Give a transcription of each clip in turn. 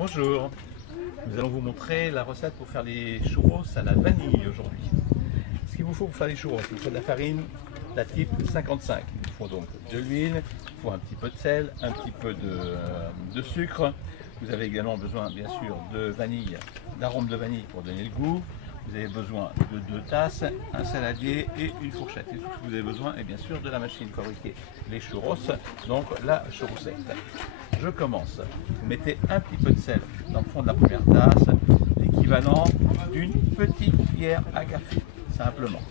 Bonjour, nous allons vous montrer la recette pour faire les churros à la vanille aujourd'hui. Ce qu'il vous faut pour faire les churros, il faut de la farine, la type 55. Il vous faut donc de l'huile, il faut un petit peu de sel, un petit peu de sucre. Vous avez également besoin bien sûr de vanille, d'arôme de vanille pour donner le goût. Vous avez besoin de 2 tasses, un saladier et une fourchette. Et tout ce que vous avez besoin est bien sûr de la machine fabriquée les churros, donc la churrosette. Je commence. Vous mettez un petit peu de sel dans le fond de la première tasse, l'équivalent d'une petite cuillère à café, simplement.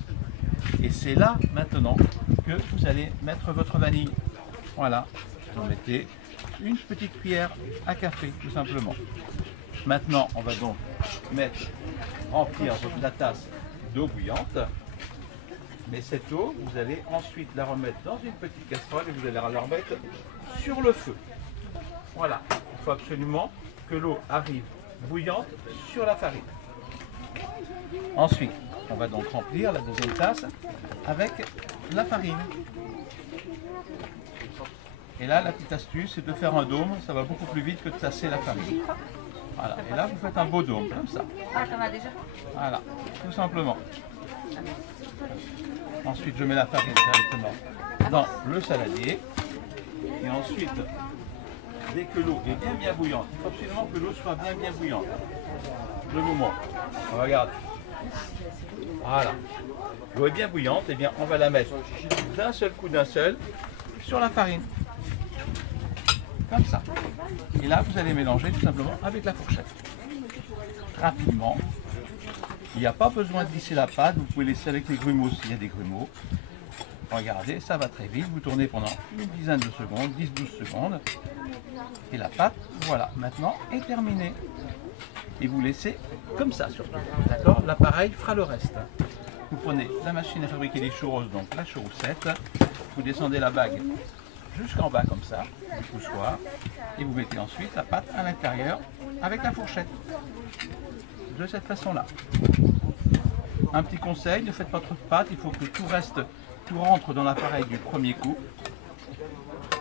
Et c'est là maintenant que vous allez mettre votre vanille. Voilà, vous mettez une petite cuillère à café, tout simplement. Maintenant, on va donc remplir la tasse d'eau bouillante. Mais cette eau, vous allez ensuite la remettre dans une petite casserole et vous allez la remettre sur le feu. Voilà, il faut absolument que l'eau arrive bouillante sur la farine. Ensuite, on va donc remplir la deuxième tasse avec la farine. Et là, la petite astuce, c'est de faire un dôme. Ça va beaucoup plus vite que de tasser la farine. Voilà, et là, vous faites un beau dôme, comme ça. Ah, t'en as déjà? Voilà, tout simplement. Ensuite, je mets la farine directement dans le saladier. Et ensuite, dès que l'eau est bien bouillante, il faut absolument que l'eau soit bien bouillante. Je vous montre. Regardez. Voilà. L'eau est bien bouillante, et bien on va la mettre d'un seul coup sur la farine. Comme ça. Et là, vous allez mélanger tout simplement avec la fourchette. Rapidement. Il n'y a pas besoin de lisser la pâte, vous pouvez laisser avec les grumeaux s'il y a des grumeaux. Regardez, ça va très vite, vous tournez pendant une dizaine de secondes, 10-12 secondes. Et la pâte, voilà, maintenant est terminée. Et vous laissez comme ça surtout, d'accord? L'appareil fera le reste. Vous prenez la machine à fabriquer les churros, donc la churrosette, vous descendez la bague jusqu'en bas comme ça, du poussoir, et vous mettez ensuite la pâte à l'intérieur avec la fourchette. De cette façon-là. Un petit conseil, ne faites pas trop de pâte, il faut que tout rentre dans l'appareil du premier coup.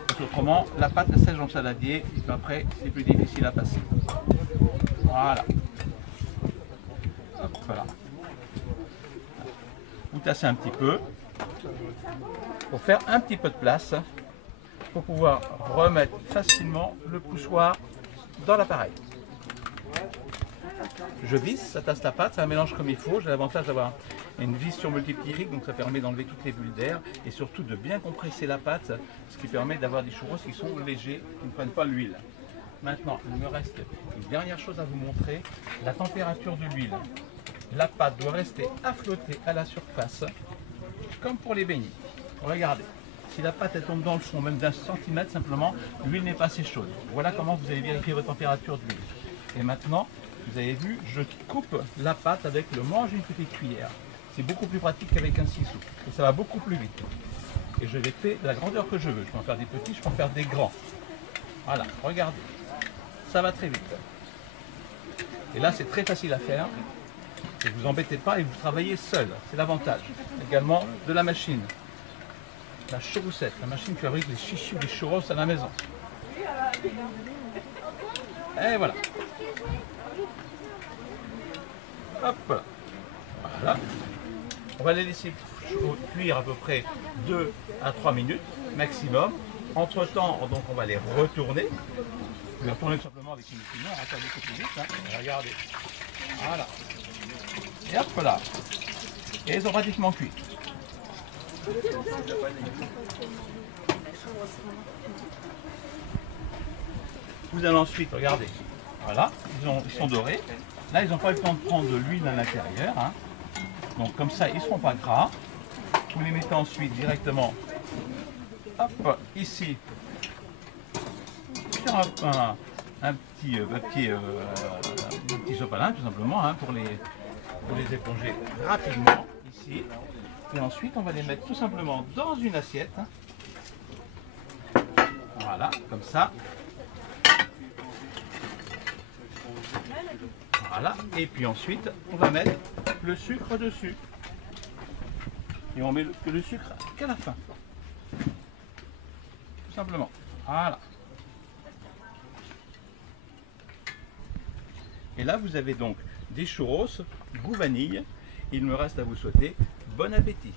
Parce qu'autrement, la pâte sèche dans le saladier et puis après, c'est plus difficile à passer. Voilà. Hop, voilà. Vous tassez un petit peu pour faire un petit peu de place pour pouvoir remettre facilement le poussoir dans l'appareil. Je visse, ça tasse la pâte, ça mélange comme il faut. J'ai l'avantage d'avoir une vis sur multiplyrique, donc ça permet d'enlever toutes les bulles d'air et surtout de bien compresser la pâte, ce qui permet d'avoir des churros qui sont légers, qui ne prennent pas l'huile. Maintenant, il me reste une dernière chose à vous montrer, la température de l'huile. La pâte doit rester à flotter à la surface, comme pour les beignets. Regardez, si la pâte elle tombe dans le fond, même d'un centimètre simplement, l'huile n'est pas assez chaude. Voilà comment vous allez vérifier votre température d'huile. Et maintenant, vous avez vu, je coupe la pâte avec le manche d'une petite cuillère. C'est beaucoup plus pratique qu'avec un ciseau. Et ça va beaucoup plus vite. Et je les fais de la grandeur que je veux. Je peux en faire des petits, je peux en faire des grands. Voilà, regardez. Ça va très vite. Et là, c'est très facile à faire. Et vous embêtez pas et vous travaillez seul. C'est l'avantage. Également de la machine. La churrosette, la machine qui fabrique les chichis, les churros à la maison. Et voilà. Hop, voilà. On va les laisser cuire à peu près 2 à 3 minutes maximum. Entre temps, donc on va les retourner. On va les retourner tout simplement avec une cuillère, on va faire beaucoup plus vite. Hein. Regardez. Voilà. Et hop là. Et ils ont pratiquement cuit. Vous allez ensuite, regardez. Voilà, ils sont dorés. Là, ils n'ont pas eu le temps de prendre de l'huile à l'intérieur. Hein. Donc comme ça, ils ne seront pas gras. Vous les mettez ensuite directement hop, ici sur un petit sopalin tout simplement hein, pour les éponger rapidement ici. Et ensuite, on va les mettre tout simplement dans une assiette. Voilà, comme ça. Voilà, et puis ensuite, on va mettre le sucre dessus. Et on met le sucre qu'à la fin. Tout simplement. Voilà. Et là, vous avez donc des churros, goût vanille. Il me reste à vous souhaiter bon appétit.